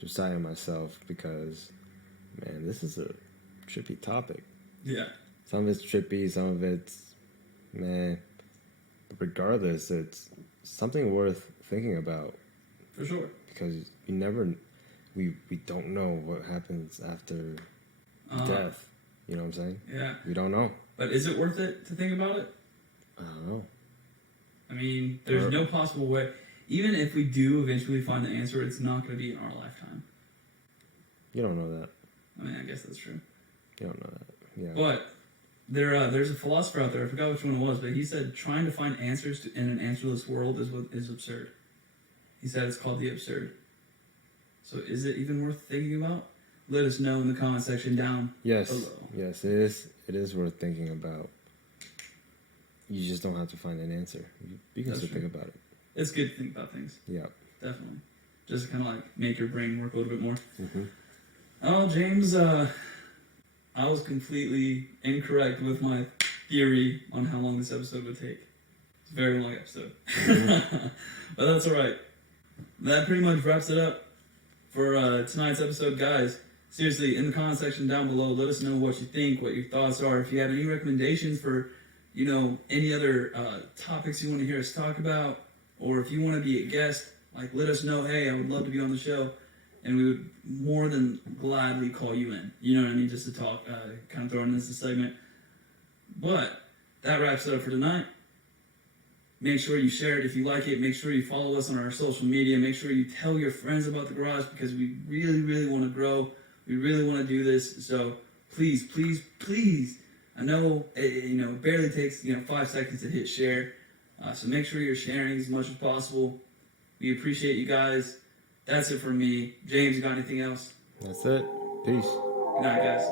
Josiah and myself because, man, this is a trippy topic. Yeah. Some of it's trippy, some of it's, man. But regardless, it's something worth thinking about. For sure. Because we don't know what happens after death. You know what I'm saying? Yeah. We don't know. But is it worth it to think about it? I don't know. I mean, there's no possible way. Even if we do eventually find the answer, it's not going to be in our lifetime. You don't know that. I mean, I guess that's true. You don't know that. Yeah. But there's a philosopher out there, I forgot which one it was, but he said trying to find answers in an answerless world is absurd. He said it's called the absurd. So is it even worth thinking about? Let us know in the comment section down below. Yes, it is. It is worth thinking about. You just don't have to find an answer. You can still think about it. It's good to think about things. Yeah. Definitely. Just kind of like make your brain work a little bit more. Oh, James, I was completely incorrect with my theory on how long this episode would take. It's a very long episode. But that's alright. That pretty much wraps it up for tonight's episode, guys. Seriously, in the comment section down below, let us know what you think, what your thoughts are. If you have any recommendations for, any other topics you want to hear us talk about, or if you want to be a guest, let us know, hey, I would love to be on the show, and we would more than gladly call you in. You know what I mean? Just to talk, kind of throw in this segment. But that wraps it up for tonight. Make sure you share it if you like it. Make sure you follow us on our social media. Make sure you tell your friends about the garage because we really, really want to grow. We really want to do this. So please, please, please. I know it barely takes 5 seconds to hit share. So make sure you're sharing as much as possible. We appreciate you guys. That's it for me. James, you got anything else? That's it. Peace. Good night, guys.